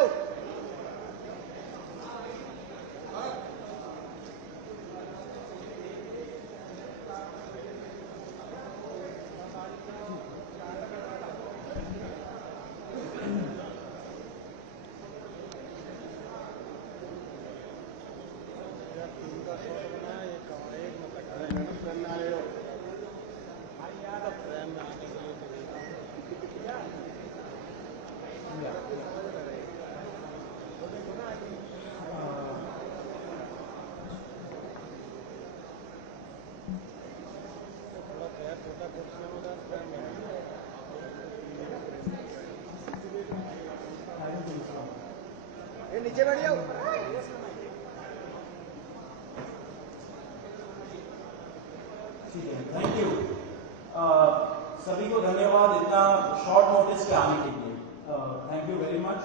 जाओ। नीचे बैठ जाओ। ठीक है, थैंक यू। सभी को धन्यवाद इतना शॉर्ट नोटिस पे आने के लिए। Thank you very much.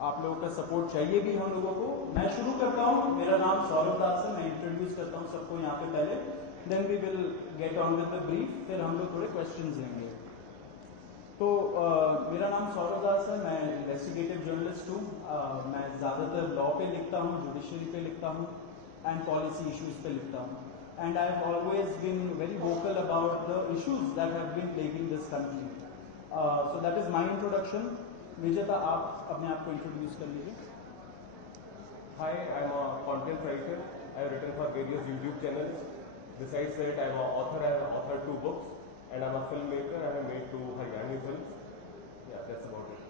आप लोगों का सपोर्ट चाहिए भी हम लोगों को। मैं शुरू करता हूँ। मेरा नाम सौरभ दास है। मैं इंट्रोड्यूस करता हूँ सबको यहाँ पे पहले, then we will get on with the brief, फिर हम लोग थोड़े क्वेश्चंस लेंगे। तो मेरा नाम सौरभ दास है। मैं इन्वेस्टिगेटिव जर्नलिस्ट हूँ। मैं ज़्यादातर लॉ पे लिखता हूँ, जुडिशरी पे लिखता हूँ एंड पॉलिसी इश्यूज पे लिखता हूँ। And I have always been very vocal about the issues that have been plaguing this country. So that is my introduction. Vijeta, आप अपने आप को इंट्रोड्यूस कर लीजिए। Hi, I'm a content writer. I have written for various YouTube channels. Besides that, I'm an author. I have authored 2 books, and I'm a filmmaker. I have made 2 Haryani films. Yeah, that's about it.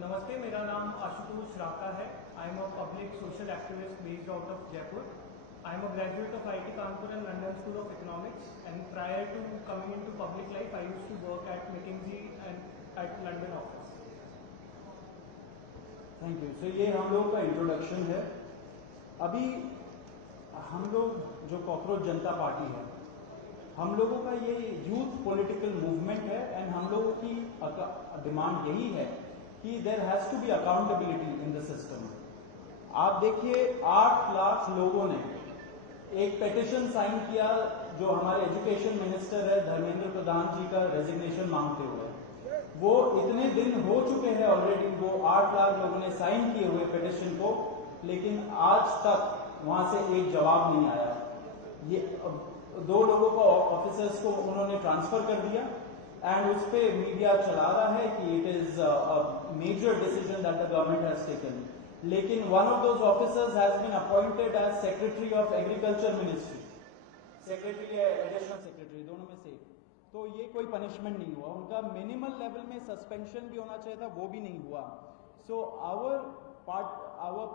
नमस्ते, मेरा नाम आशुतोष राका है। I am a public social activist based out of Jaipur. I am a graduate of IIT Kanpur and London School of Economics, and prior to coming into public life I used to work at McKinsey and at London office. Thank you. So ये हम लोगों का introduction है। अभी हम लोग जो cockroach जनता party है, हम लोगों का ये यूथ पॉलिटिकल मूवमेंट है एंड हम लोगों की डिमांड यही है कि there has to be accountability in the system. आप देखिए 8 लाख लोगों ने एक पेटिशन साइन किया जो हमारे एजुकेशन मिनिस्टर है धर्मेंद्र प्रधान जी का रेजिग्नेशन मांगते हुए। वो इतने दिन हो चुके हैं ऑलरेडी, वो 8 लाख लोगों ने साइन किए हुए पेटिशन को, लेकिन आज तक वहां से एक जवाब नहीं आया। ये 2 लोगों को ऑफिसर्स को उन्होंने ट्रांसफर कर दिया एंड उस पर मीडिया चला रहा है कि it is a major decision that the government has taken. लेकिन one of those officers has been appointed as secretary of agriculture ministry, secretary या एडिशनल सेक्रेटरी, दोनों में से। तो ये कोई पनिशमेंट नहीं हुआ उनका। मिनिमल लेवल में सस्पेंशन भी होना चाहिए था, वो भी नहीं हुआ। So our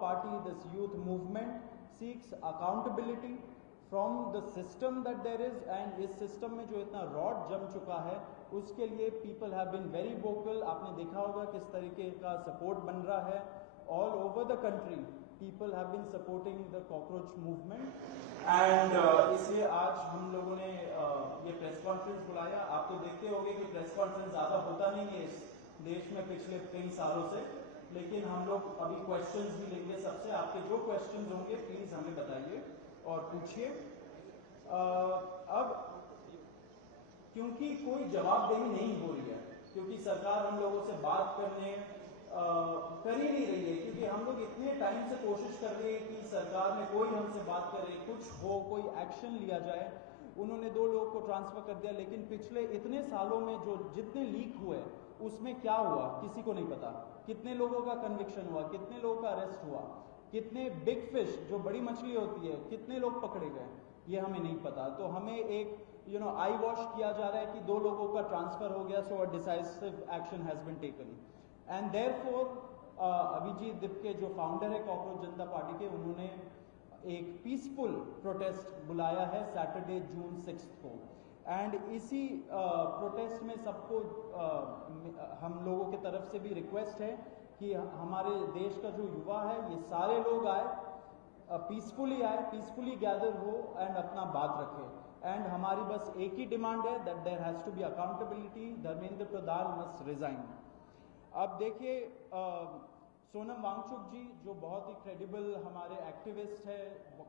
party, this youth movement seeks accountability from the system that there is, and इस सिस्टम में जो इतना रॉड जम चुका है उसके लिए people have been very vocal. आपने देखा होगा किस तरीके का सपोर्ट बन रहा है all over the country. People have been supporting the cockroach movement and इसलिए आज हम लोगों ने ये प्रेस कॉन्फ्रेंस बुलाया। आप तो देखते होंगे कि प्रेस कॉन्फ्रेंस ज्यादा होता नहीं है इस देश में पिछले कई सालों से, लेकिन हम लोग अभी क्वेश्चंस भी लेंगे सबसे। आपके जो क्वेश्चंस होंगे प्लीज हमें बताइए और पूछिए। अब क्योंकि कोई जवाबदेही नहीं हो रही है, क्योंकि सरकार हम लोगों से बात करने कर ही नहीं रही है, क्योंकि हम लोग इतने टाइम से कोशिश कर रहे हैं कि सरकार में कोई हमसे बात करे, कुछ हो, कोई एक्शन लिया जाए। उन्होंने 2 लोगों को ट्रांसफर कर दिया, लेकिन पिछले इतने सालों में जो जितने लीक हुए उसमें क्या हुआ किसी को नहीं पता। कितने लोगों का कन्विक्शन हुआ, कितने लोगों का अरेस्ट हुआ, कितने बिग फिश जो बड़ी मछली होती है कितने लोग पकड़े गए, ये हमें नहीं पता। तो हमें एक आई वॉश किया जा रहा है कि 2 लोगों का ट्रांसफर हो गया, so a decisive action has been taken. And therefore Abhijit Dipke जो फाउंडर है कॉकरोच जनता पार्टी के, उन्होंने एक पीसफुल प्रोटेस्ट बुलाया है सैटरडे जून 6 को। एंड इसी प्रोटेस्ट में सबको हम लोगों की तरफ से भी रिक्वेस्ट है कि हमारे देश का जो युवा है ये सारे लोग आए, पीसफुली आए, पीसफुली गैदर हो एंड अपना बात रखें। एंड हमारी बस एक ही डिमांड है that there has to be accountability, Dharmendra Pradhan must resign. अब देखिए सोनम वांगचुक जी जो बहुत ही क्रेडिबल हमारे एक्टिविस्ट है,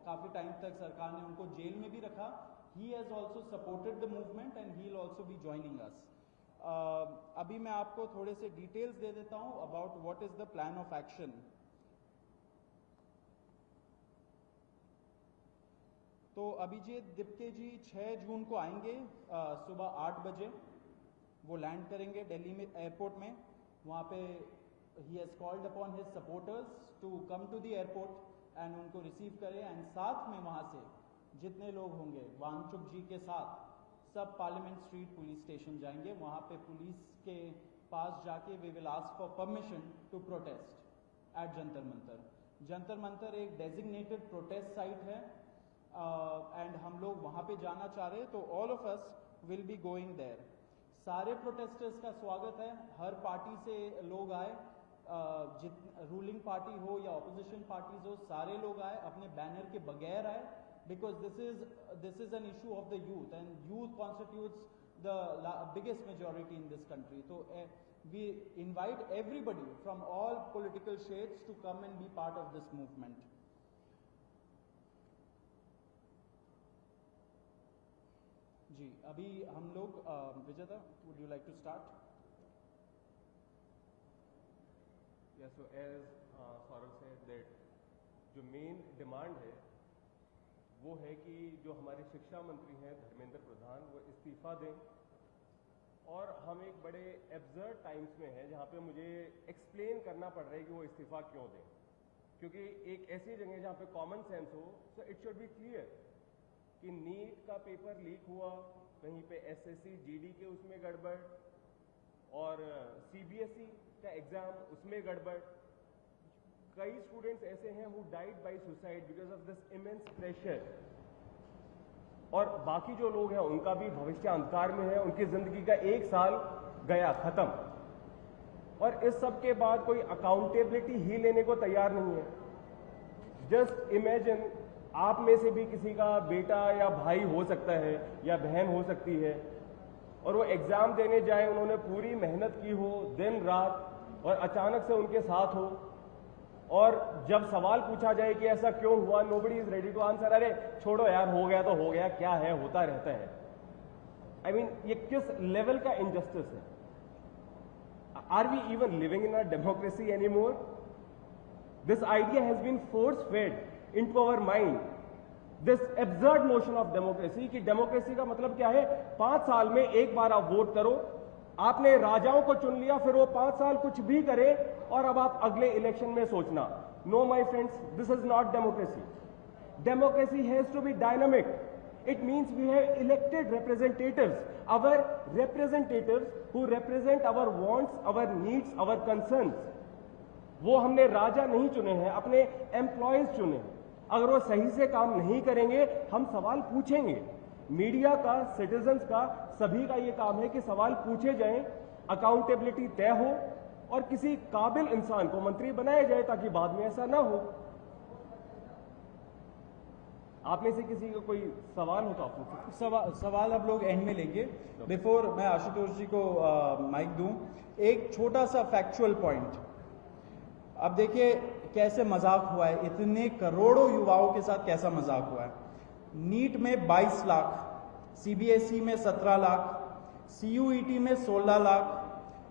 काफ़ी टाइम तक सरकार ने उनको जेल में भी रखा। He has also supported the movement and he will also be joining us. अभी मैं आपको थोड़े से डिटेल्स दे देता हूं about what is the plan of action. तो अभिजीत दिप्के जी 6 जून को आएंगे सुबह 8 बजे। वो लैंड करेंगे दिल्ली में एयरपोर्ट में। वहाँ पे he has called upon his supporters to come to the airport and उनको रिसीव करें। एंड साथ में वहाँ से जितने लोग होंगे वांगचुक जी के साथ सब पार्लियामेंट स्ट्रीट पुलिस स्टेशन जाएंगे। वहाँ पे पुलिस के पास जाके we will ask for permission to protest at Jantar Mantar. Jantar Mantar एक डेजिग्नेटेड प्रोटेस्ट साइट है एंड हम लोग वहाँ पे जाना चाह रहे हैं, तो all of us will be going there. सारे प्रोटेस्टर्स का स्वागत है, हर पार्टी से लोग आए, रूलिंग पार्टी हो या ऑपोजिशन पार्टीज हो, सारे लोग आए, अपने बैनर के बगैर आए, because this is an issue of the youth and youth constitutes the biggest majority in this country. So we invite everybody from all political shades to come and be part of this movement. जी अभी हम लोग विजेता, would you like to start? Yeah, so as Saurav said that जो main demand है वो है कि जो हमारे शिक्षा मंत्री हैं धर्मेंद्र प्रधान वो इस्तीफा दें। और हम एक बड़े एब्सर्ड टाइम्स में हैं जहाँ पे मुझे एक्सप्लेन करना पड़ रहा है कि वो इस्तीफा क्यों दें, क्योंकि एक ऐसी जगह जहाँ पे कॉमन सेंस हो, so it should be clear कि नीट का पेपर लीक हुआ, कहीं पे एसएससी जीडी के उसमें गड़बड़ और सीबीएसई का एग्जाम उसमें गड़बड़। कई स्टूडेंट्स ऐसे हैं who died by suicide because of this immense pressure, और बाकी जो लोग हैं उनका भी भविष्य अंधकार में है, उनकी जिंदगी का 1 साल गया खत्म, और इस सब के बाद कोई अकाउंटेबिलिटी ही लेने को तैयार नहीं है। जस्ट इमेजिन आप में से भी किसी का बेटा या भाई हो सकता है या बहन हो सकती है, और वो एग्जाम देने जाए, उन्होंने पूरी मेहनत की हो दिन रात, और अचानक से उनके साथ हो, और जब सवाल पूछा जाए कि ऐसा क्यों हुआ, nobody is ready to answer. अरे छोड़ो यार, हो गया तो हो गया, क्या है, होता रहता है। आई मीन ये किस लेवल का इनजस्टिस है? Are we even living in a democracy anymore? This idea has been force fed into our mind, this absurd notion of democracy, कि डेमोक्रेसी का मतलब क्या है? 5 साल में एक बार आप वोट करो, आपने राजाओं को चुन लिया, फिर वो 5 साल कुछ भी करे, और अब आप अगले इलेक्शन में सोचना। No my friends, this is not democracy. Democracy has to be dynamic. It means we have elected representatives, our representatives who represent our wants, our needs, our concerns. वो हमने राजा नहीं चुने हैं, अपने एम्प्लॉयज चुने हैं। अगर वो सही से काम नहीं करेंगे, हम सवाल पूछेंगे। मीडिया का, सिटीजन्स का, सभी का ये काम है कि सवाल पूछे जाएं, अकाउंटेबिलिटी तय हो, और किसी काबिल इंसान को मंत्री बनाया जाए ताकि बाद में ऐसा ना हो। आप में से किसी का कोई सवाल हो तो आप पूछ सकते। सवाल आप लोग एंड में लेंगे। बिफोर मैं आशुतोष जी को माइक दूं, एक छोटा सा फैक्चुअल पॉइंट। अब देखिए कैसे मजाक हुआ है, इतने करोड़ों युवाओं के साथ कैसा मजाक हुआ है। नीट में 22 लाख, सीबीएसई में 17 लाख, सीयूईटी में 16 लाख,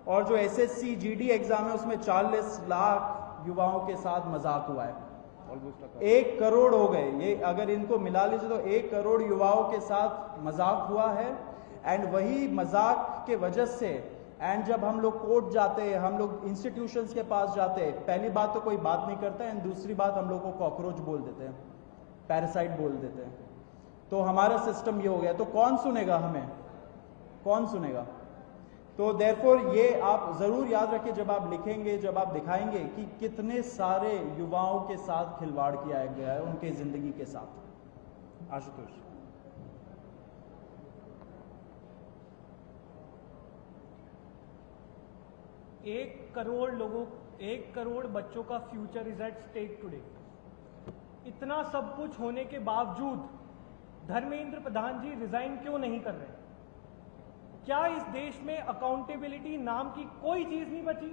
और जो एसएससी जीडी एग्जाम है उसमें 40 लाख युवाओं के साथ मजाक हुआ है। ऑलमोस्ट 1 करोड़ हो गए ये, अगर इनको मिला लीजिए तो 1 करोड़ युवाओं के साथ मजाक हुआ है। एंड वही मजाक के वजह से, एंड जब हम लोग कोर्ट जाते हैं, हम लोग इंस्टीट्यूशंस के पास जाते हैं, पहली बात तो कोई बात नहीं करता है, एंड दूसरी बात हम लोग को कॉकरोच बोल देते हैं, पैरासाइट बोल देते हैं। तो हमारा सिस्टम ये हो गया, तो कौन सुनेगा हमें, कौन सुनेगा? तो देयरफॉर ये आप जरूर याद रखिए जब आप लिखेंगे, जब आप दिखाएंगे कि कितने सारे युवाओं के साथ खिलवाड़ किया गया है, उनके जिंदगी के साथ। आशुतोष। 1 करोड़ बच्चों का future is at stake today. इतना सब कुछ होने के बावजूद धर्मेंद्र प्रधान जी रिजाइन क्यों नहीं कर रहे? क्या इस देश में अकाउंटेबिलिटी नाम की कोई चीज नहीं बची?